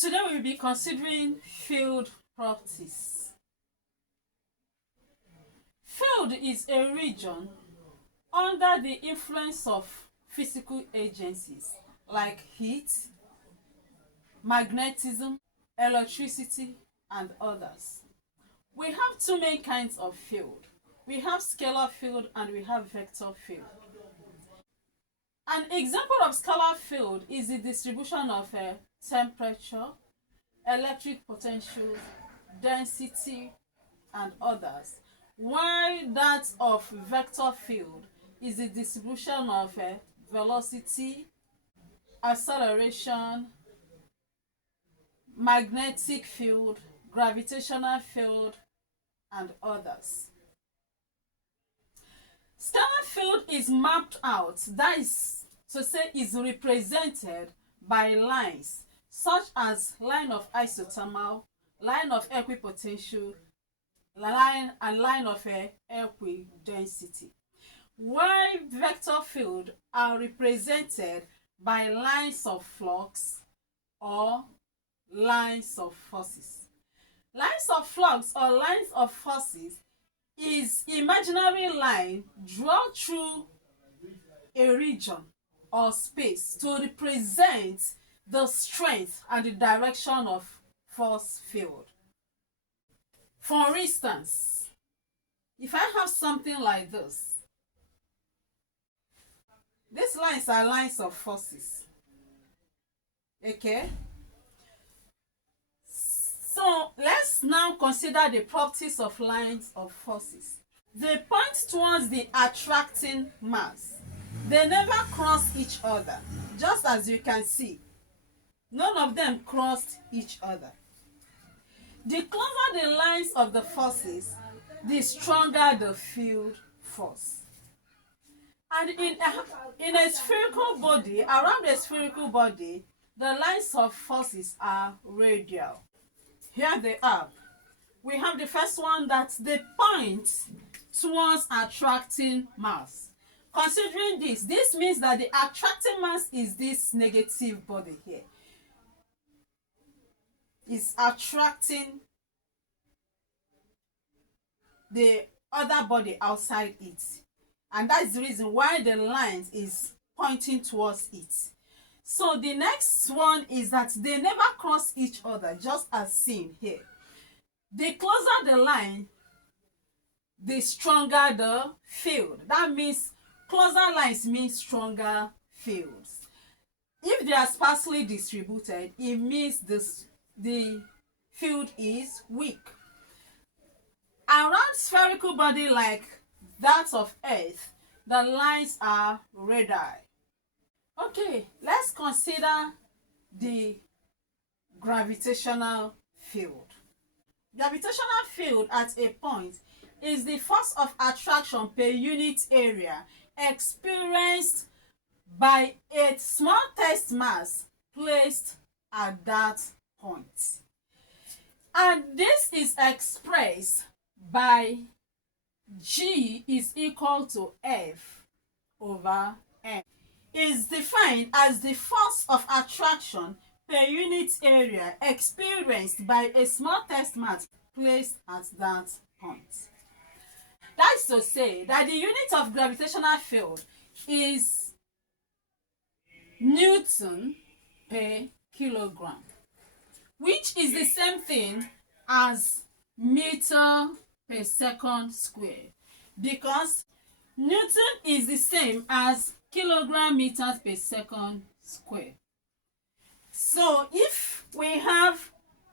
Today we'll be considering field properties. Field is a region under the influence of physical agencies like heat, magnetism, electricity, and others. We have two main kinds of field. We have scalar field and we have vector field. An example of scalar field is the distribution of temperature, electric potential, density, and others, while that of vector field is the distribution of velocity, acceleration, magnetic field, gravitational field, and others. Scalar field is mapped out, that is to say, is represented by lines such as line of isothermal, line of equipotential, line of equidensity. While vector field are represented by lines of flux or lines of forces. Lines of flux or lines of forces is imaginary line drawn through a region or space to represent the strength and the direction of force field. For instance, if I have something like this, these lines are lines of forces. Okay? So let's now consider the properties of lines of forces. They point towards the attracting mass. They never cross each other. Just as you can see, none of them crossed each other. The closer the lines of the forces, the stronger the field force. And in a spherical body, around a spherical body, the lines of forces are radial. Here they are. We have the first one that they point towards attracting mass. Considering this means that the attracting mass is this negative body here. It's attracting the other body outside it. And that's the reason why the line is pointing towards it. So the next one is that they never cross each other, just as seen here. The closer the line, the stronger the field. That means closer lines mean stronger fields. If they are sparsely distributed, it means the field is weak. Around spherical body like that of Earth, the lines are radial. Okay, let's consider the gravitational field. Gravitational field at a point is the force of attraction per unit area experienced by a small test mass placed at that point. And this is expressed by G is equal to F over M. Is defined as the force of attraction per unit area experienced by a small test mass placed at that point. That is to say that the unit of gravitational field is Newton per kilogram, which is the same thing as meter per second squared, because Newton is the same as kilogram meters per second squared. So if we have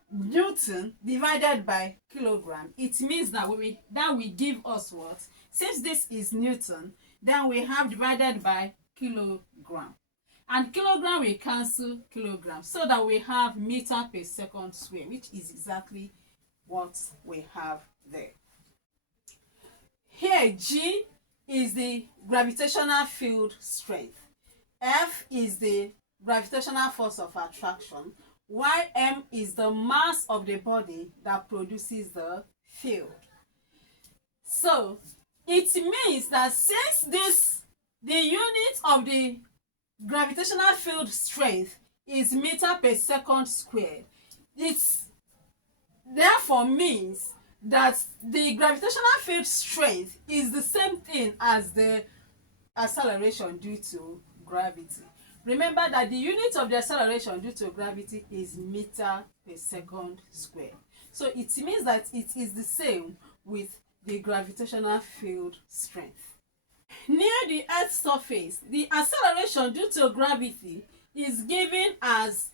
Newton divided by kilogram, it means that that will give us what? Since this is Newton, then we have divided by kilogram. And kilogram will cancel kilogram, so that we have meter per second squared, which is exactly what we have there. Here, G is the gravitational field strength. F is the gravitational force of attraction, while M is the mass of the body that produces the field. So it means that since the unit of the gravitational field strength is meter per second squared, It therefore means that the gravitational field strength is the same thing as the acceleration due to gravity. Remember that the unit of the acceleration due to gravity is meter per second squared. So it means that it is the same with the gravitational field strength. Near the Earth's surface, the acceleration due to gravity is given as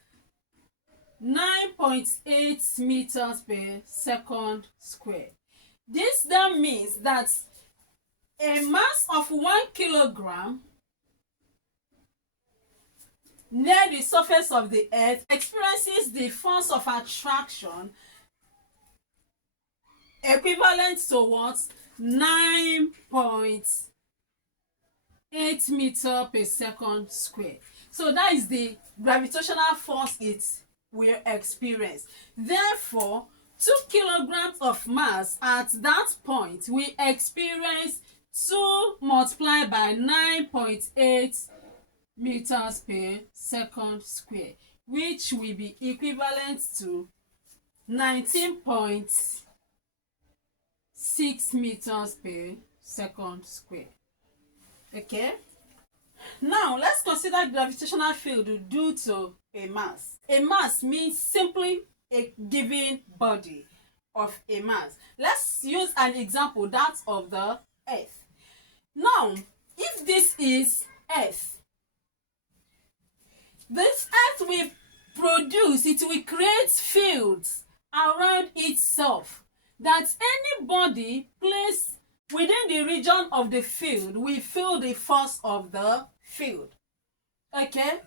9.8 meters per second squared. This then means that a mass of 1 kilogram near the surface of the Earth experiences the force of attraction equivalent to what? 9.8 meters per second squared. So that is the gravitational force it will experience. Therefore, 2 kilograms of mass at that point will experience 2 multiplied by 9.8 meters per second square, which will be equivalent to 19.6 meters per second square. Okay, now let's consider gravitational field due to a mass. A mass means simply a given body of a mass. Let's use an example, that of the Earth. Now, if this is Earth, this Earth will produce, it will create fields around itself that any body placed within the region of the field will feel the force of the field. Okay,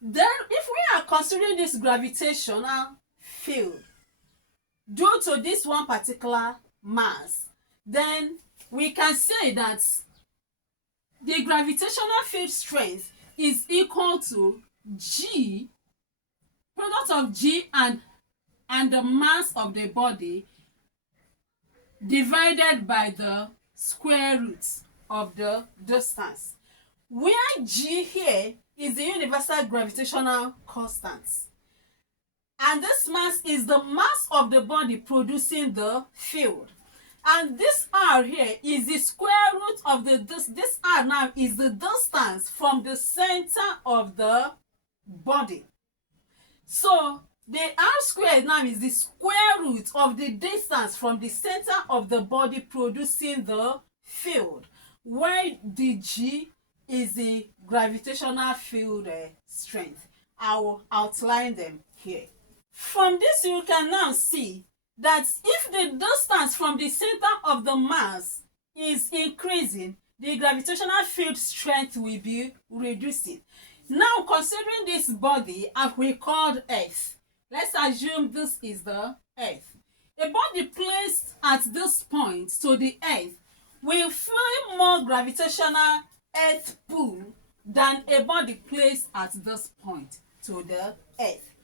then if we are considering this gravitational field due to this one particular mass, then we can say that the gravitational field strength is equal to G, product of G and the mass of the body divided by the square root of the distance, where G here is the universal gravitational constant, and this mass is the mass of the body producing the field, and this R here is the square root of the this R now is the distance from the center of the body. So the R squared now is the square root of the distance from the center of the body producing the field, where the G is the gravitational field strength. I will outline them here. From this you can now see that if the distance from the center of the mass is increasing, the gravitational field strength will be reducing. Now, considering this body as we called Earth, let's assume this is the Earth. A body placed at this point to the Earth will feel more gravitational Earth pull than a body placed at this point to the Earth.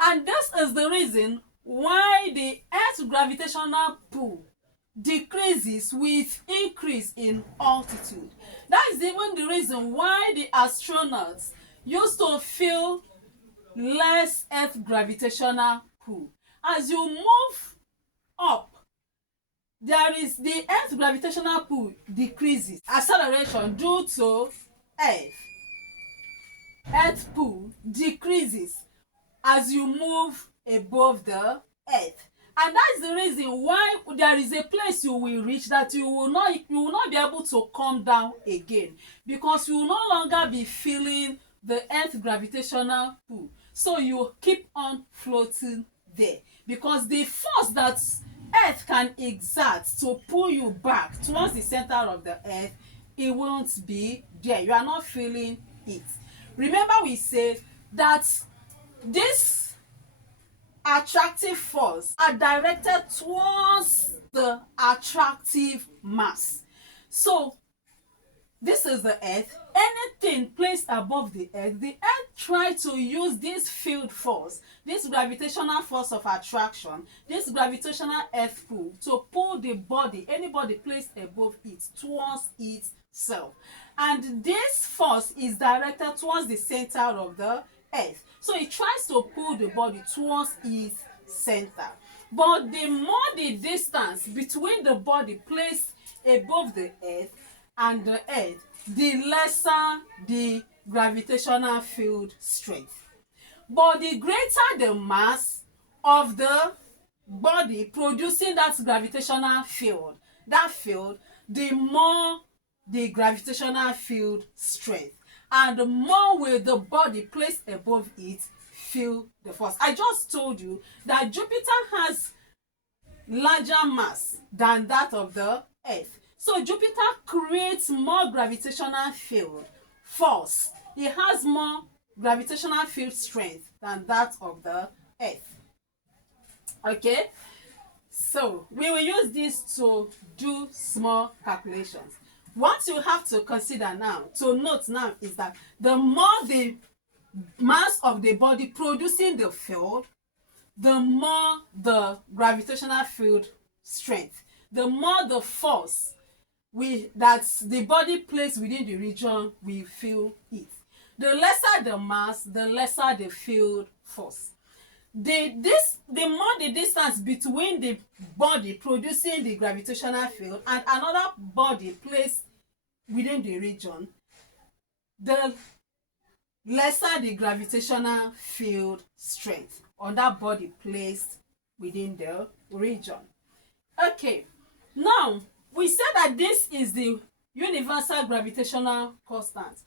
And this is the reason why the Earth's gravitational pull decreases with increase in altitude. That is even the reason why the astronauts used to feel less Earth gravitational pull. As you move up, there is the Earth gravitational pull decreases. Acceleration due to Earth pull decreases as you move above the Earth. And that's the reason why there is a place you will reach that you will not be able to come down again, because you will no longer be feeling the Earth gravitational pull. So you keep on floating there, because the force that Earth can exert to pull you back towards the center of the Earth, it won't be there. You are not feeling it. Remember, we said that this attractive force are directed towards the attractive mass. So this is the Earth. Anything placed above the Earth tries to use this field force, this gravitational force of attraction, this gravitational Earth pull, to pull the body, anybody placed above it, towards itself. And this force is directed towards the center of the Earth. So it tries to pull the body towards center. But the more the distance between the body placed above the earth and the earth, the lesser the gravitational field strength. But the greater the mass of the body producing that gravitational field, the more the gravitational field strength, and the more will the body placed above it feel the force. I just told you that Jupiter has larger mass than that of the earth, so Jupiter creates more gravitational field force. It has more gravitational field strength than that of the earth. Okay, so we will use this to do small calculations. What you have to consider now, to note now, is that the more the mass of the body producing the field, the more the gravitational field strength, the more the force that the body placed within the region will feel it. The lesser the mass, the lesser the field force. The more the distance between the body producing the gravitational field and another body placed within the region, the lesser the gravitational field strength on that body placed within the region. Okay, now we said that this is the universal gravitational constant.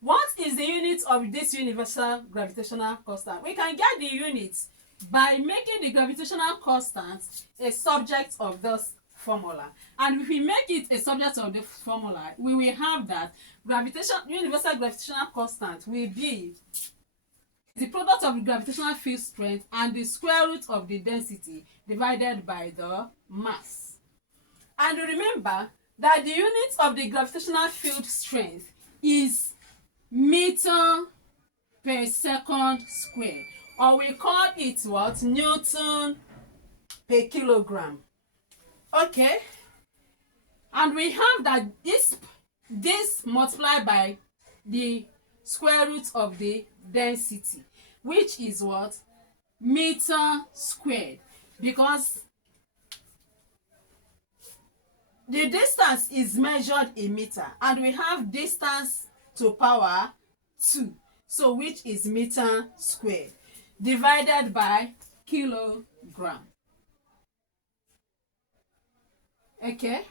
What is the unit of this universal gravitational constant? We can get the units by making the gravitational constant a subject of this formula. And if we make it a subject of the formula, we will have that universal gravitational constant will be the product of the gravitational field strength and the square root of the density divided by the mass. And remember that the unit of the gravitational field strength is meter per second squared, or we call it what? Newton per kilogram. Okay, and we have that this multiplied by the square root of the density, which is what? Meter squared, because the distance is measured in meter and we have distance to power 2, so which is meter squared divided by kilogram. Okay,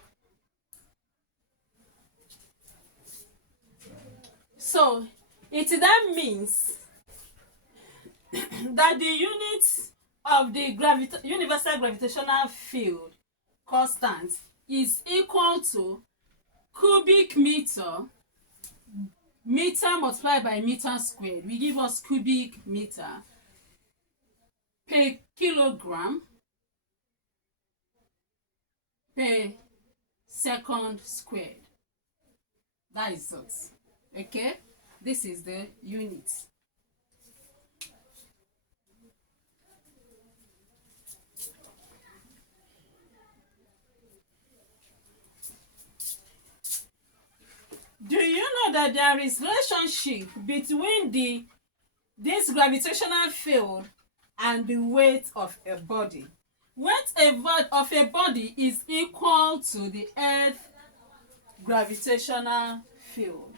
so it then means that the unit of the universal gravitational field constant is equal to cubic meter multiplied by meter squared will give us cubic meter per kilogram per second squared. That is it. Okay, this is the unit. Do you know that there is relationship between this gravitational field and the weight of a body? Weight of a body is equal to the Earth gravitational field.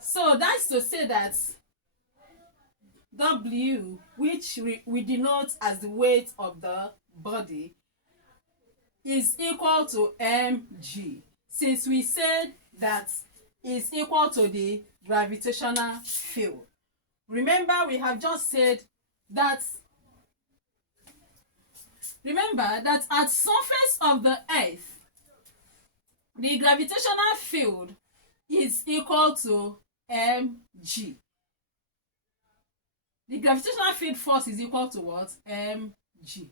So that's to say that W, which we denote as the weight of the body, is equal to mg, since we said that is equal to the gravitational field. Remember, we have just said that at surface of the earth, the gravitational field is equal to mg. The gravitational field force is equal to what? Mg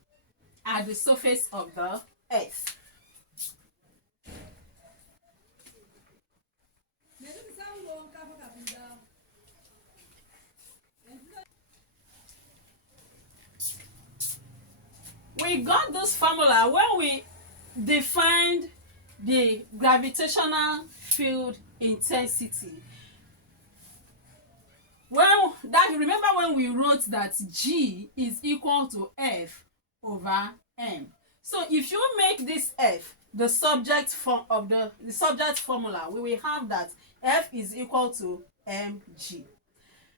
at the surface of the earth. We got this formula when we defined the gravitational field intensity. Well, that remember when we wrote that G is equal to F over M. So if you make this F the subject form of the subject formula, we will have that F is equal to mg.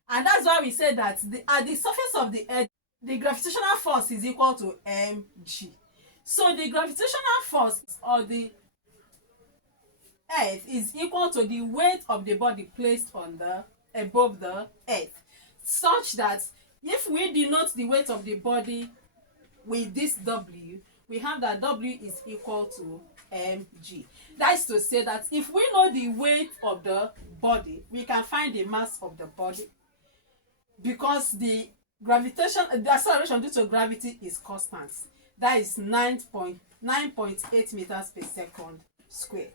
And that's why we say that at the surface of the earth, the gravitational force is equal to mg. So the gravitational force of the earth is equal to the weight of the body placed on the above the earth, such that if we denote the weight of the body with this W, we have that W is equal to mg. That is to say that if we know the weight of the body, we can find the mass of the body, because the acceleration due to gravity is constant. That is 9.8 meters per second square.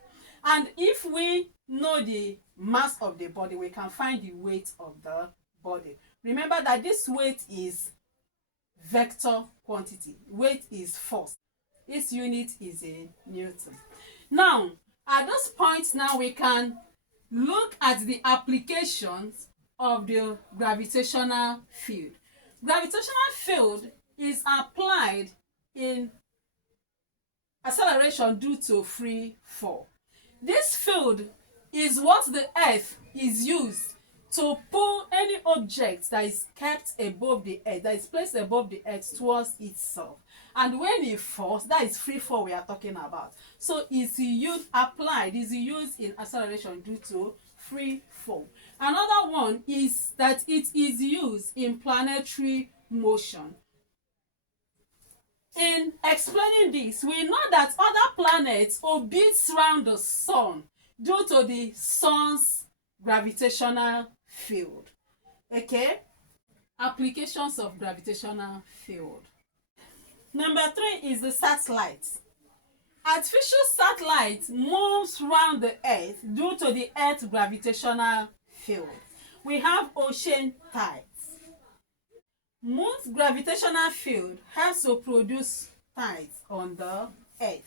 And if we know the mass of the body, we can find the weight of the body. Remember that this weight is vector quantity. Weight is force. Its unit is a Newton. Now, at this point, now we can look at the applications of the gravitational field. Gravitational field is applied in acceleration due to free fall. This field is what the earth is used to pull any object that is kept above the earth, that is placed above the earth, towards itself. And when it falls, that is free fall we are talking about. So it's used, applied, is used in acceleration due to free fall. Another one is that it is used in planetary motion. In explaining this, we know that other planets orbit around the sun due to the sun's gravitational field. Okay? Applications of gravitational field. Number 3 is the satellite. Artificial satellite moves around the earth due to the earth's gravitational field. We have ocean tides. Moon's gravitational field helps to produce tides on the earth.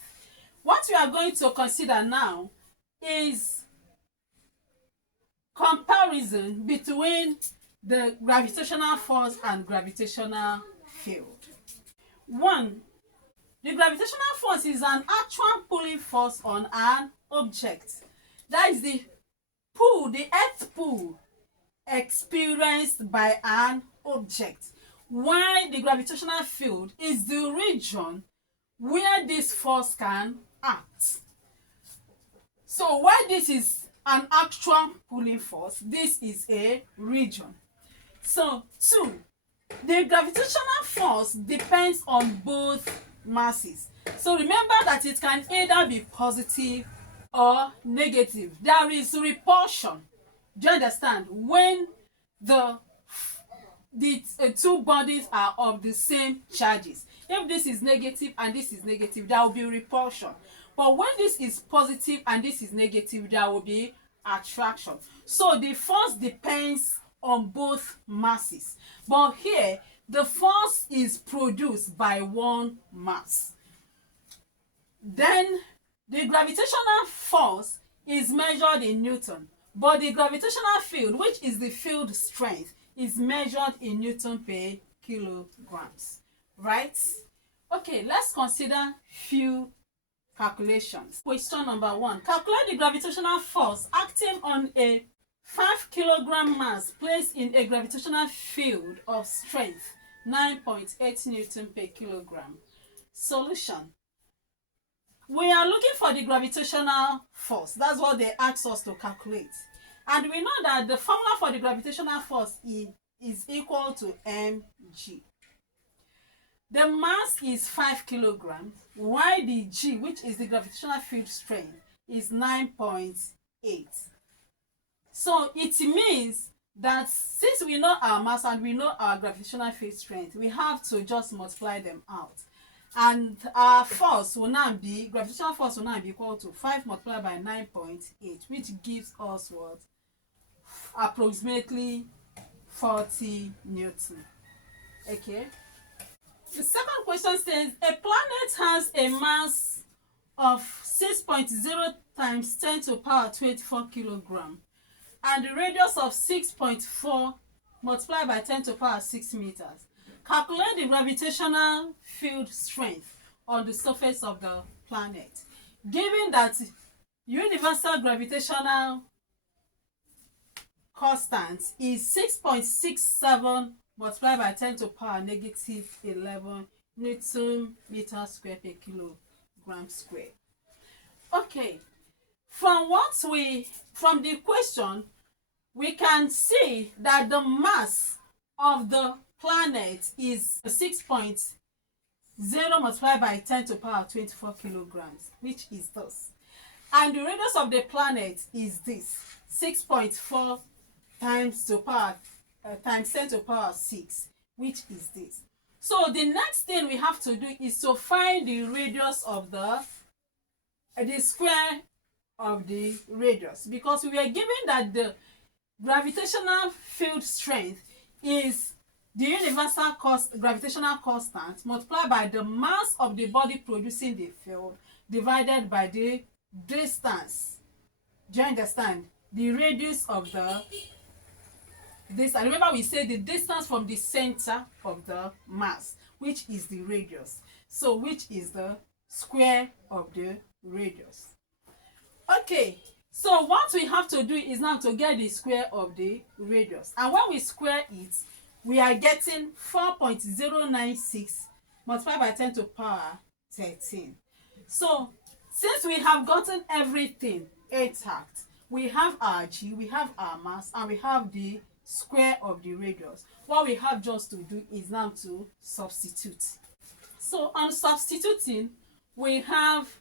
What we are going to consider now is comparison between the gravitational force and gravitational field. 1. The gravitational force is an actual pulling force on an object. That is the pull, the earth pull experienced by an object. While the gravitational field is the region where this force can act. So while this is an actual pulling force, this is a region. So 2. The gravitational force depends on both masses. So remember that it can either be positive or negative. There is repulsion. Do you understand? When the two bodies are of the same charges. If this is negative and this is negative, there will be repulsion. But when this is positive and this is negative, there will be attraction. So the force depends on both masses. But here, the force is produced by one mass. Then the gravitational force is measured in Newton. But the gravitational field, which is the field strength, is measured in Newton per kilograms. Right? Okay, let's consider few calculations. Question number 1. Calculate the gravitational force acting on a 5 kilogram mass placed in a gravitational field of strength 9.8 Newton per kilogram. Solution. We are looking for the gravitational force. That's what they asked us to calculate. And we know that the formula for the gravitational force is equal to mg. The mass is 5 kilograms, while the g, which is the gravitational field strength, is 9.8. So it means that since we know our mass and we know our gravitational field strength, we have to just multiply them out. And our force will now be, gravitational force will now be equal to 5 multiplied by 9.8, which gives us what? Approximately 40 Newton. Okay. The second question says a planet has a mass of 6.0 times 10 to the power 24 kilogram and a radius of 6.4 multiplied by 10 to the power 6 meters. Calculate the gravitational field strength on the surface of the planet. Given that universal gravitational constant is 6.67 multiplied by 10 to the power negative 11 Newton meter square per kilogram square. Okay, from the question, we can see that the mass of the planet is 6.0 multiplied by 10 to the power 24 kilograms, which is this. And the radius of the planet is this, 6.4 times 10 to the power 6, which is this. So the next thing we have to do is to find the radius of the square of the radius, because we were given that the gravitational field strength is the universal gravitational constant multiplied by the mass of the body producing the field divided by the distance. Do you understand? The radius of this, and remember we say the distance from the center of the mass, which is the radius. So which is the square of the radius. Okay, so what we have to do is now to get the square of the radius. And when we square it, we are getting 4.096 multiplied by 10 to the power 13. So since we have gotten everything intact, we have our g, we have our mass, and we have the square of the radius. What we have just to do is now to substitute. So on substituting, we have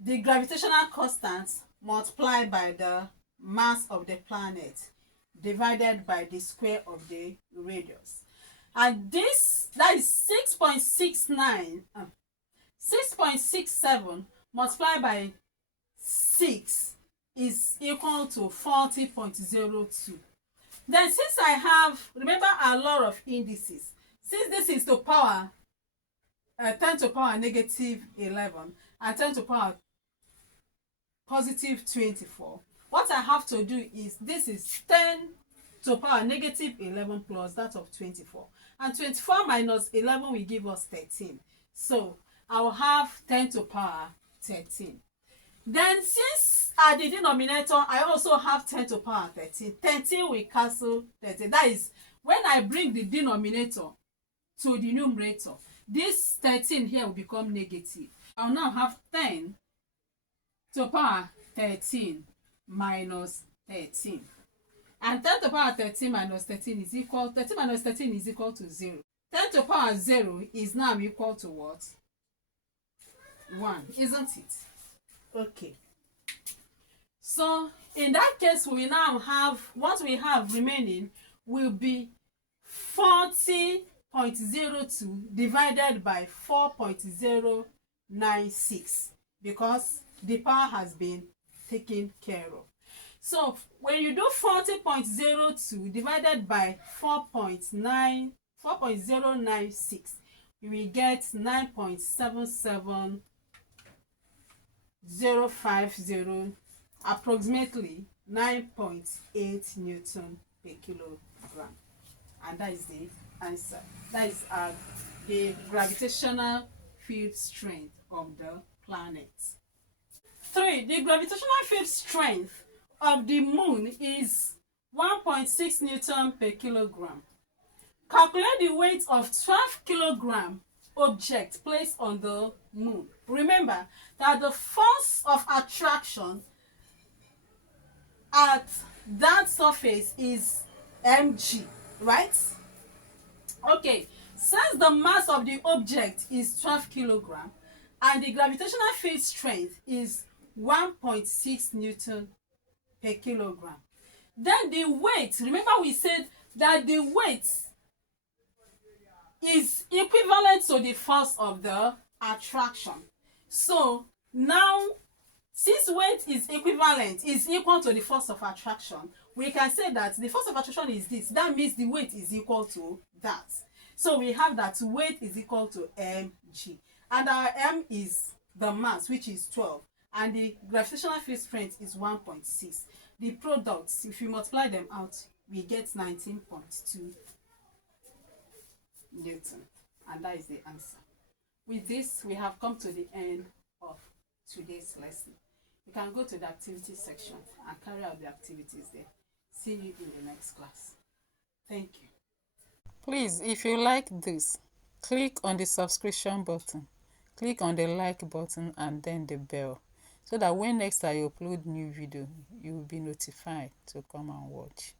the gravitational constant multiplied by the mass of the planet divided by the square of the radius. And that is 6.67 multiplied by 6 is equal to 40.02. Then since I have, remember our law of indices, since this is to power 10 to the power negative 11 and 10 to the power positive 24, what I have to do is, this is 10 to the power negative 11 plus that of 24, and 24 minus 11 will give us 13. So I will have 10 to the power 13. Then since at the denominator I also have 10 to the power 13, 13 will cancel 13. That is, when I bring the denominator to the numerator, this 13 here will become negative. I'll now have 10 to the power 13 minus 13. And 10 to the power 13 minus 13 is equal, 13 minus 13 is equal to 0. 10 to the power 0 is now equal to what? 1, isn't it? Okay. So in that case, we now have, what we have remaining will be 40.02 divided by 4.096, because the power has been taken care of. So when you do 40.02 divided by 4.096, you will get 9.77050, approximately 9.8 Newton per kilogram. And that is the answer. That is the gravitational field strength of the planet. 3. The gravitational field strength of the moon is 1.6 Newton per kilogram. Calculate the weight of 12 kilogram object placed on the moon. Remember that the force of attraction at that surface is mg, right? Okay, since the mass of the object is 12 kilogram and the gravitational field strength is 1.6 Newton per kilogram, then the weight, remember we said that the weight is equivalent to the force of the attraction. So now, since weight is equivalent, is equal to the force of attraction, we can say that the force of attraction is this. That means the weight is equal to that. So we have that weight is equal to mg, and our m is the mass, which is 12, and the gravitational field strength is 1.6. The products, if you multiply them out, we get 19.2 Newton, and that is the answer. With this, we have come to the end of today's lesson. You can go to the activity section and carry out the activities there. See you in the next class. Thank you. Please, if you like this, click on the subscription button, click on the like button and then the bell, so that when next I upload new video, you will be notified to come and watch.